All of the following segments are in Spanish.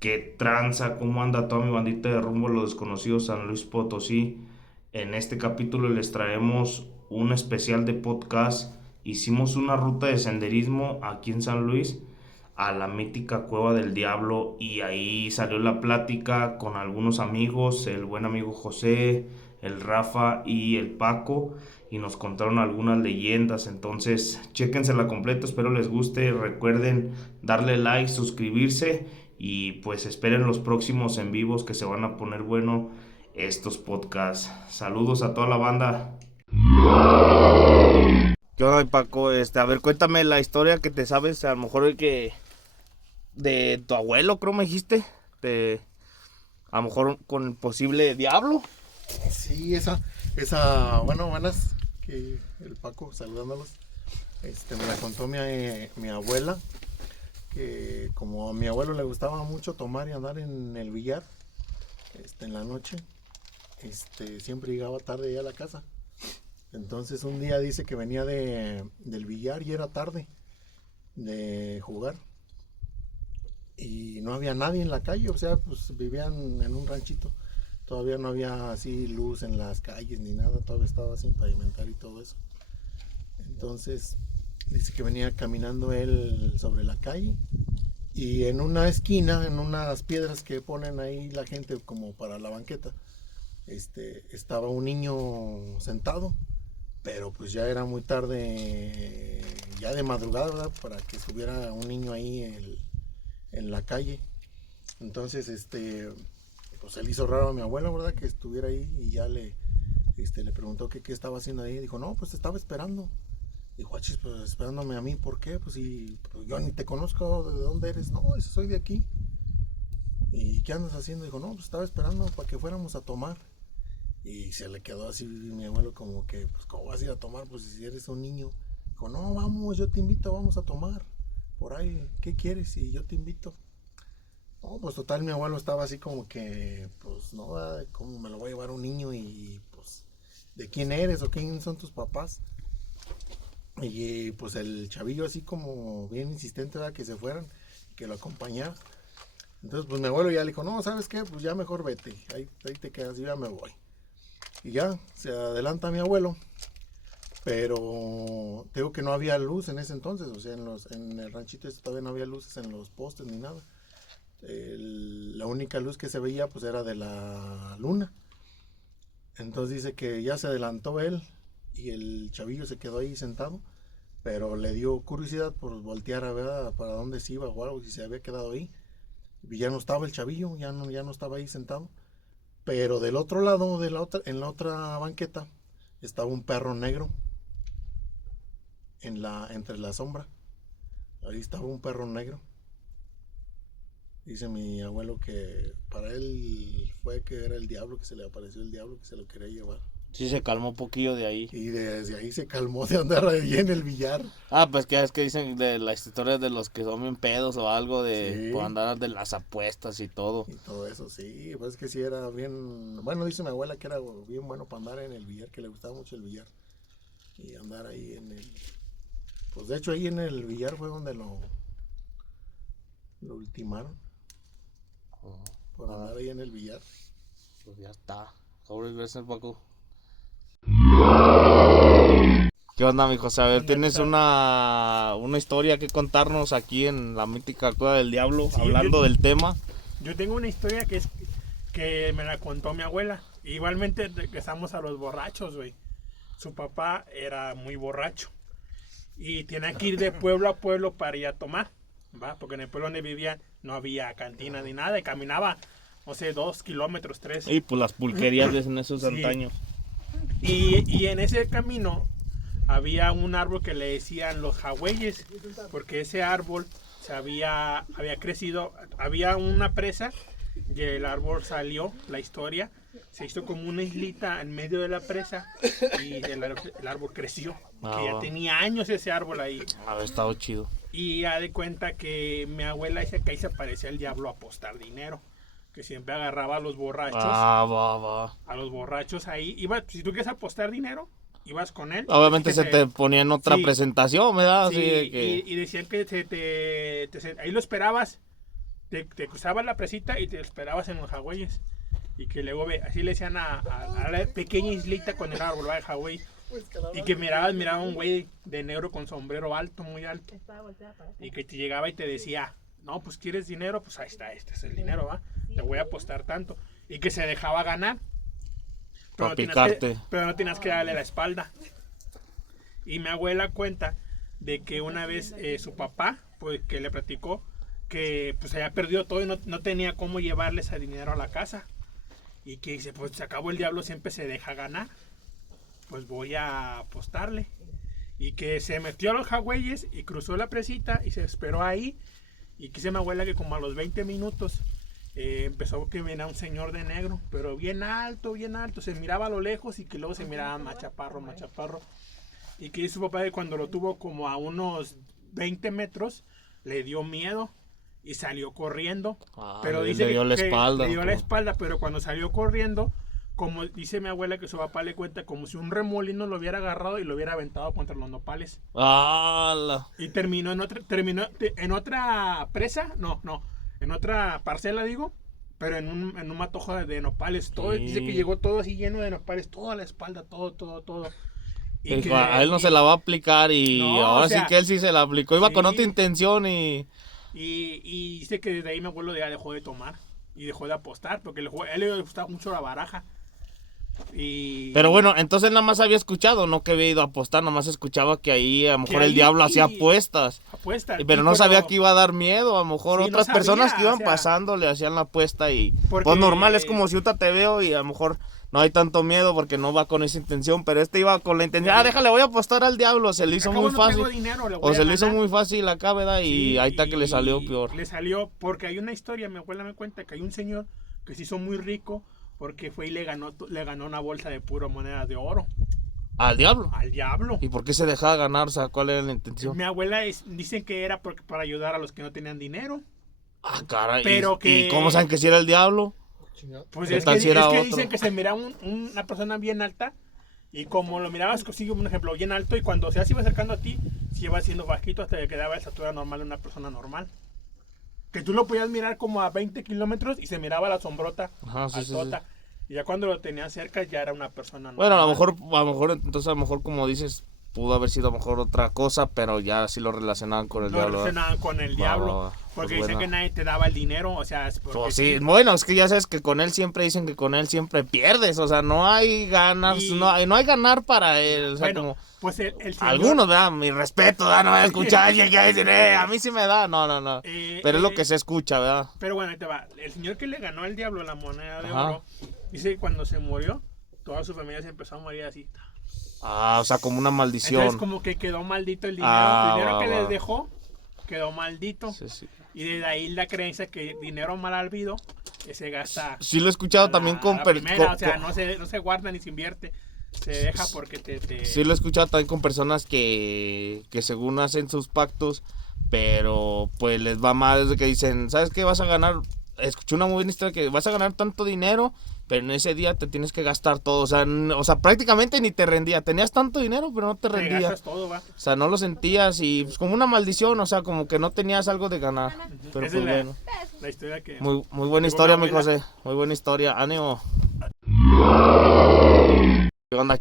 ¿Qué tranza? ¿Cómo anda toda mi bandita de Rumbo a lo Desconocido San Luis Potosí? En este capítulo les traemos un especial de podcast. Hicimos una ruta de senderismo aquí en San Luis a la mítica Cueva del Diablo y ahí salió la plática con algunos amigos, el buen amigo José, el Rafa y el Paco, y nos contaron algunas leyendas. Entonces chéquensela completa, espero les guste. Recuerden darle like, suscribirse y pues esperen los próximos en vivos que se van a poner bueno estos podcasts. Saludos a toda la banda. ¿Qué onda, Paco? A ver, cuéntame la historia que te sabes, a lo mejor de tu abuelo, creo me dijiste, de, a lo mejor con el posible diablo. Sí, bueno, buenas, que el Paco saludándolos. Me la contó mi abuela, que como a mi abuelo le gustaba mucho tomar y andar en el billar, en la noche, siempre llegaba tarde ya a la casa. Entonces un día dice que venía del billar y era tarde de jugar. Y no había nadie en la calle, o sea, pues vivían en un ranchito. Todavía no había así luz en las calles ni nada, todavía estaba sin pavimentar y todo eso. Entonces dice que venía caminando él sobre la calle y en una esquina, en unas piedras que ponen ahí la gente como para la banqueta, estaba un niño sentado, pero pues ya era muy tarde, ya de madrugada, ¿verdad? Para que estuviera un niño ahí en la calle. Entonces, pues él hizo raro a mi abuelo, ¿verdad? Que estuviera ahí y ya le preguntó que qué estaba haciendo ahí. Dijo, no, pues te estaba esperando. Dijo, achis, pues esperándome a mí, ¿por qué? Pues si pues, yo ni te conozco, ¿de dónde eres? No, soy de aquí. ¿Y qué andas haciendo? Dijo, no, pues estaba esperando para que fuéramos a tomar. Y se le quedó así mi abuelo como que, pues ¿cómo vas a ir a tomar? Pues si eres un niño. Dijo, no, vamos, yo te invito, vamos a tomar. Por ahí, ¿qué quieres? Y yo te invito. No, pues total, mi abuelo estaba así como que, pues no, ¿cómo me lo voy a llevar un niño? Y pues, ¿de quién eres o quién son tus papás? Y pues el chavillo así como bien insistente, ¿verdad? Que se fueran, que lo acompañara. Entonces pues mi abuelo ya le dijo, no, ¿sabes qué? Pues ya mejor vete, ahí te quedas, yo ya me voy. Y ya, se adelanta mi abuelo, pero tengo que no había luz en ese entonces, o sea, en el ranchito todavía no había luces en los postes ni nada. La única luz que se veía pues era de la luna. Entonces dice que ya se adelantó él y el chavillo se quedó ahí sentado, pero le dio curiosidad por voltear a ver para dónde se iba o algo, si se había quedado ahí. Y ya no estaba el chavillo, ya no estaba ahí sentado. Pero del otro lado, en la otra banqueta, estaba un perro negro entre la sombra. Ahí estaba un perro negro. Dice mi abuelo que para él fue que era el diablo, que se le apareció el diablo, que se lo quería llevar. Sí, se calmó un poquillo de ahí. Y desde ahí se calmó de andar ahí en el billar. Ah, pues que es que dicen de las historias de los que son bien pedos o algo de por Sí, andar de las apuestas y todo. y todo eso, sí. Pues es que sí era bien. Bueno, dice mi abuela que era bien bueno para andar en el billar, que le gustaba mucho el billar. Y andar ahí en el. Pues de hecho ahí en el billar fue donde lo ultimaron Oh, por ah, andar ahí en el billar. pues ya está. Sobre, gracias, Paco. ¿Qué onda, mi José? A ¿Qué ver, onda? ¿Qué ¿tienes tal? una historia que contarnos aquí en la mítica Cueva del Diablo, Sí, hablando del tema? yo tengo una historia que me la contó mi abuela. Igualmente regresamos a los borrachos, güey. Su papá era muy borracho y tenía que ir de pueblo a pueblo para ir a tomar, ¿va? Porque en el pueblo donde vivían no había cantina ni nada y caminaba, no sé, 2 kilómetros, 3. Y pues las pulquerías de en esos Sí. antaños. Y en ese camino había un árbol que le decían los jagüeyes, porque ese árbol había crecido, había una presa y el árbol salió, la historia, se hizo como una islita en medio de la presa y el árbol creció, que ya Ah, tenía años ese árbol ahí. haber estado chido. Y ya de cuenta que mi abuela dice que ahí se aparecía el diablo a apostar dinero, que siempre agarraba Ah, va, va. a los borrachos ahí, si tú quieres apostar dinero, ibas con él y decía Obviamente que se te ponía en otra sí, presentación, ¿verdad? Así de sí, que... y decían que ahí lo esperabas te cruzabas la presita y te esperabas en los jagüeyes. Y que luego, así le decían a la pequeña islita con el árbol, de Hawái. Y que miraba un güey de negro con sombrero alto, muy alto. Y que te llegaba y te decía, no, pues ¿quieres dinero? Pues ahí está, este es el dinero, ¿va? Te voy a apostar tanto. Y que se dejaba ganar. Para picarte. Pero no tenías que darle la espalda. Y mi abuela cuenta de que una vez su papá, pues que le platicó, que pues había perdido todo y no tenía cómo llevarle ese dinero a la casa. Y que dice, pues se acabó el diablo, siempre se deja ganar. Pues voy a apostarle. Y que se metió a los jagüeyes y cruzó la presita y se esperó ahí. Y que dice mi abuela que como a los 20 minutos empezó a que venía un señor de negro, pero bien alto, se miraba a lo lejos y que luego se miraba más chaparro. Y que dice su papá que cuando lo tuvo como a unos 20 metros, le dio miedo y salió corriendo. Pero dice le dio la espalda. Le dio la espalda, pero cuando salió corriendo, como dice mi abuela que su papá le cuenta, como si un remolino lo hubiera agarrado y lo hubiera aventado contra los nopales. ¡Hala! Y terminó en otra presa, en otra parcela digo, pero en un matojo de nopales. Todo, Sí. Dice que llegó todo así lleno de nopales, toda la espalda, todo. Y Dijo, que, a él no se la va a aplicar y No, ahora o sea, sí que él sí se la aplicó. Iba con sí. otra intención y dice que desde ahí mi abuelo ya dejó de tomar y dejó de apostar porque a él le gustaba mucho la baraja. Pero bueno, entonces nada más había escuchado, no que había ido a apostar, nada más escuchaba que ahí a lo mejor el ahí diablo hacía apuestas. Pero no sabía que iba a dar miedo, a lo mejor Sí, no otras personas sabía, que iban o sea, pasando le hacían la apuesta y porque- pues normal, es como si ahorita te veo y a lo mejor no hay tanto miedo porque no va con esa intención, pero este iba con la intención, déjale, voy a apostar al diablo, se le hizo Acabo muy no fácil. tengo dinero, le voy O a se le hizo ganar. muy fácil acá, ¿verdad? Y Sí, ahí está que le salió y peor. Le salió porque hay una historia, mi abuela me cuenta que hay un señor que se hizo muy rico porque fue y le ganó una bolsa de pura moneda de oro ¿Al diablo? al diablo. ¿Y por qué se dejaba ganar? O sea, ¿cuál era la intención? Mi abuela dicen que era para ayudar a los que no tenían dinero. Ah, caray. Pero ¿Y que- cómo saben que si era el diablo? Pues ¿Qué es tal que, si era es que otro? dicen que se miraba una persona bien alta y como lo mirabas, consigo un ejemplo bien alto y cuando se iba acercando a ti, se iba haciendo bajito hasta que quedaba la estatura normal de una persona normal. Que tú lo podías mirar como a 20 kilómetros y se miraba la sombrota Ajá, sí, sí, altota. Y ya cuando lo tenías cerca ya era una persona normal. Bueno, a lo mejor, entonces a lo mejor como dices, pudo haber sido a lo mejor otra cosa, pero ya sí lo relacionaban con el No diablo. ¿verdad? relacionaban con el Va, diablo. va, va. Porque Pues dicen bueno. que nadie te daba el dinero, o sea, es porque Pues sí, bueno, es que ya sabes que con él siempre dicen que con él siempre pierdes, o sea, no hay ganas, Y- no hay ganar para él, o sea, bueno, como pues el señor, algunos, ¿verdad? Mi respeto, ¿verdad? No voy a escuchar a alguien que dice, a mí sí me da, no, pero es lo que se escucha, ¿verdad? Pero bueno, ahí te va. El señor que le ganó al diablo la moneda de Ajá. oro, dice que cuando se murió, toda su familia se empezó a morir así. Ah, o sea, como una maldición. Entonces como que quedó maldito el dinero. Ah, el dinero va, que va. les dejó quedó maldito. Sí, sí. Y desde ahí la creencia que dinero mal habido se gasta. Sí lo he escuchado a también la con, primera, o sea, no se guarda ni se invierte. Se deja porque Sí lo he escuchado también con personas que según hacen sus pactos, pero pues les va mal, es de que dicen, ¿sabes qué? Vas a ganar, escuché una muy buena historia que vas a ganar tanto dinero, pero en ese día te tienes que gastar todo, o sea, prácticamente ni te rendía, tenías tanto dinero, pero no te te rendía, gastas todo, va. o sea, no lo sentías y pues como una maldición, o sea, como que no tenías algo de ganar, pero Esa pues es bueno, la historia que... muy buena Digo, historia, mi mi abuela. José, muy buena historia, ánimo.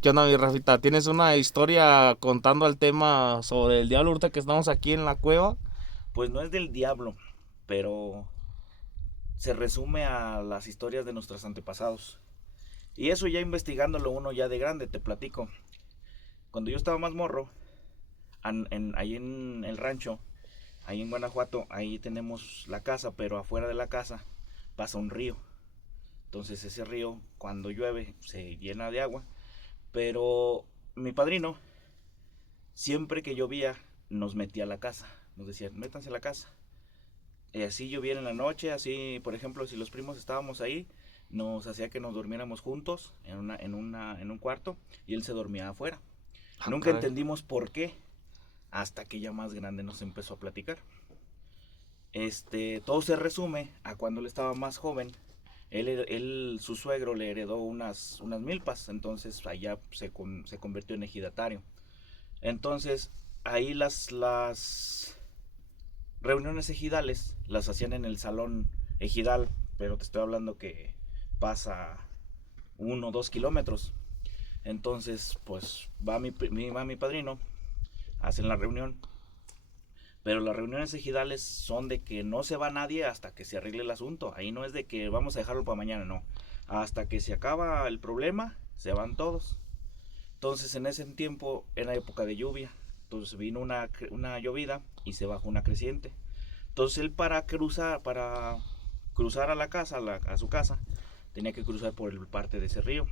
¿Qué onda, mi Rafita? ¿Tienes una historia contando el tema sobre el diablo ahorita que estamos aquí en la cueva? Pues no es del diablo, pero se resume a las historias de nuestros antepasados. Y eso ya investigándolo uno ya de grande, te platico. Cuando yo estaba más morro, ahí en el rancho, ahí en Guanajuato, ahí tenemos la casa, pero afuera de la casa pasa un río. Entonces ese río, cuando llueve, se llena de agua. Pero mi padrino, siempre que llovía, nos metía a la casa. Nos decía, métanse a la casa. Y así llovía en la noche, así, por ejemplo, si los primos estábamos ahí, nos hacía que nos durmiéramos juntos en un cuarto y él se dormía afuera. Nunca caray. entendimos por qué, hasta que ya más grande nos empezó a platicar. Todo se resume a cuando él estaba más joven. Su suegro le heredó unas milpas, entonces allá se convirtió en ejidatario. Entonces ahí reuniones ejidales las hacían en el salón ejidal, pero te estoy hablando que pasa 1 o 2 kilómetros. Entonces, pues va mi padrino, hacen la reunión. Pero las reuniones ejidales son de que no se va nadie hasta que se arregle el asunto. Ahí no es de que vamos a dejarlo para mañana, no. Hasta que se acaba el problema, se van todos. Entonces, en ese tiempo era época de lluvia. Entonces vino una llovida y se bajó una creciente. Entonces él para cruzar a la casa, a su casa, tenía que cruzar por el parte de ese río.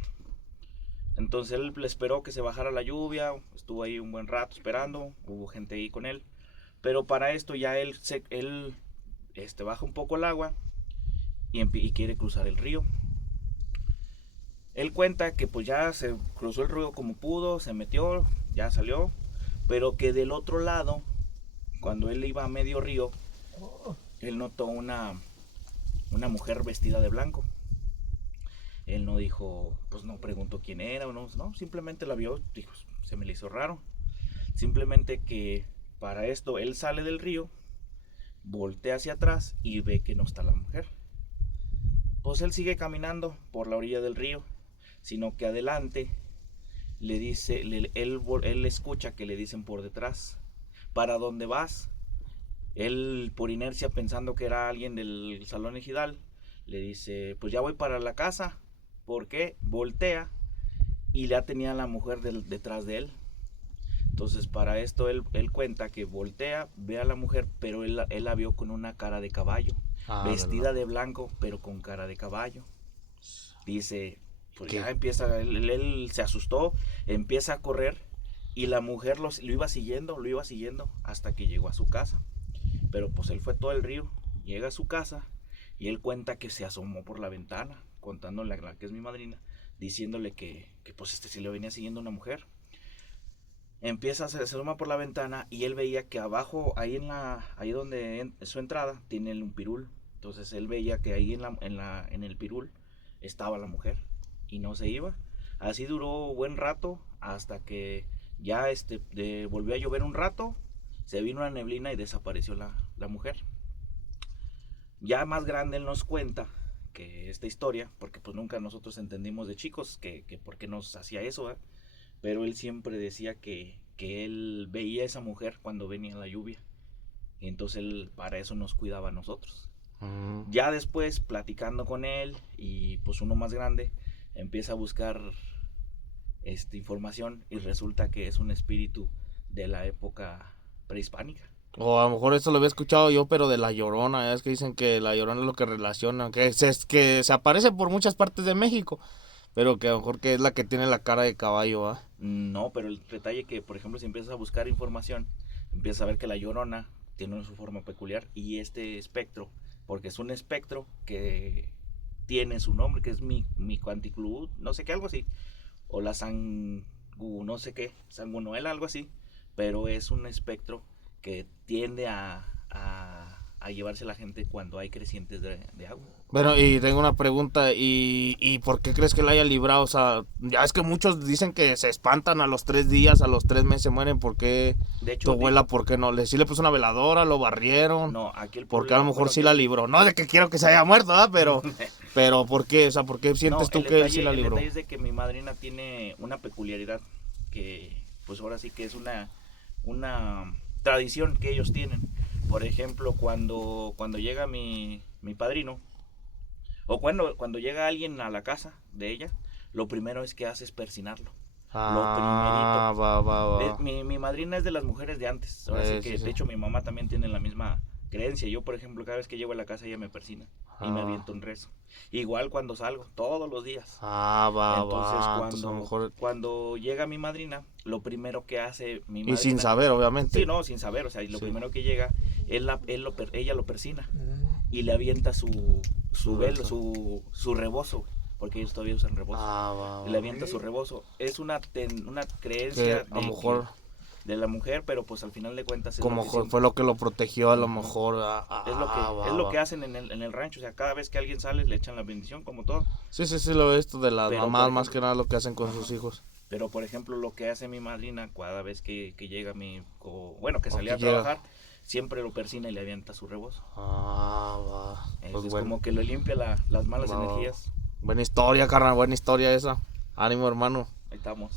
Entonces él le esperó que se bajara la lluvia, estuvo ahí un buen rato esperando, hubo gente ahí con él. Pero para esto ya él baja un poco el agua y quiere cruzar el río. Él cuenta que pues ya se cruzó el río como pudo, se metió, ya salió, pero que del otro lado, cuando él iba a medio río, él notó una mujer vestida de blanco. Él no dijo, pues no preguntó quién era o no, simplemente la vio, dijo, se me le hizo raro. Simplemente que para esto él sale del río, voltea hacia atrás y ve que no está la mujer. Pues él sigue caminando por la orilla del río, sino que adelante le dice, él escucha que le dicen por detrás, ¿para dónde vas? Él por inercia pensando que era alguien del salón ejidal, le dice, pues ya voy para la casa. ¿Por qué? Voltea y ya tenía a la mujer detrás de él. Entonces para esto él cuenta que voltea, ve a la mujer, pero él la vio con una cara de caballo, vestida de blanco, pero con cara de caballo. Dice, pues ¿qué? ya empieza, él se asustó, empieza a correr y la mujer lo iba siguiendo hasta que llegó a su casa. Pero pues él fue todo el río, llega a su casa y él cuenta que se asomó por la ventana, contándole a la que es mi madrina, diciéndole que pues sí le venía siguiendo una mujer. Empieza, se asoma por la ventana y él veía que abajo, ahí donde en su entrada, tiene un pirul. Entonces él veía que ahí en el pirul estaba la mujer y no se iba. Así duró buen rato hasta que ya volvió a llover un rato, se vino una neblina y desapareció la mujer. Ya más grande él nos cuenta que esta historia, porque pues nunca nosotros entendimos de chicos que por qué nos hacía eso, ¿eh? Pero él siempre decía que él veía a esa mujer cuando venía la lluvia. Y entonces él para eso nos cuidaba a nosotros. Ya después, platicando con él, y pues uno más grande, empieza a buscar información y resulta que es un espíritu de la época prehispánica. O a lo mejor eso lo había escuchado yo, pero de La Llorona. Es que dicen que La Llorona es lo que relaciona, que se aparece por muchas partes de México, pero que a lo mejor que es la que tiene la cara de caballo, ¿ah? No, pero el detalle que, por ejemplo, si empiezas a buscar información, empiezas a ver que la Llorona tiene su forma peculiar y este espectro, porque es un espectro que tiene su nombre, que es mi Cuanticlud, no sé qué, algo así, o la no sé qué, Sangunoela, algo así, pero es un espectro que tiende a llevarse a la gente cuando hay crecientes de agua. Bueno, y tengo una pregunta, ¿y por qué crees que la haya librado? O sea, ya es que muchos dicen que se espantan a los 3 días, a los 3 meses se mueren. ¿Por qué De hecho, tu abuela, por qué no? ¿Sí le puso una veladora, lo barrieron? no, aquí el Porque a lo problema, mejor bueno, sí la libró. No de que quiero que se haya muerto, ¿verdad? Pero ¿por qué? O sea, ¿por qué sientes tú que él sí la libró? El detalle es de que mi madrina tiene una peculiaridad que, pues ahora sí que es una tradición que ellos tienen. Por ejemplo, cuando llega mi padrino, o cuando llega alguien a la casa de ella, lo primero es que hace es persinarlo. Ah, va. Mi madrina es de las mujeres de antes. Ahora sí que, sí. De hecho, mi mamá también tiene la misma creencia. Yo, por ejemplo, cada vez que llego a la casa, ella me persina y me aviento un rezo. Igual cuando salgo, todos los días. Entonces, a lo mejor... cuando llega mi madrina, lo primero que hace mi madrina... Y sin saber, obviamente. Sí, no, sin saber. O sea, lo primero que llega, ella lo persina y le avienta su velo, su rebozo. Porque ellos todavía usan rebozo. Le avienta su rebozo. Es una creencia a lo mejor de la mujer, pero pues al final de cuentas como fue lo que lo protegió a lo mejor. Es lo que hacen en el rancho. O sea, cada vez que alguien sale le echan la bendición, como todo. Sí, lo he visto de las Pero, mamás, por ejemplo, más que nada lo que hacen con sus hijos. Pero por ejemplo, lo que hace mi madrina cada vez que llega que salía a llega. trabajar, siempre lo persina y le avienta su rebozo. Ah, va. Pues Es bueno. como que le limpia las malas Va, va. energías. Buena historia, carnal, buena historia esa. Ánimo, hermano. Ahí estamos.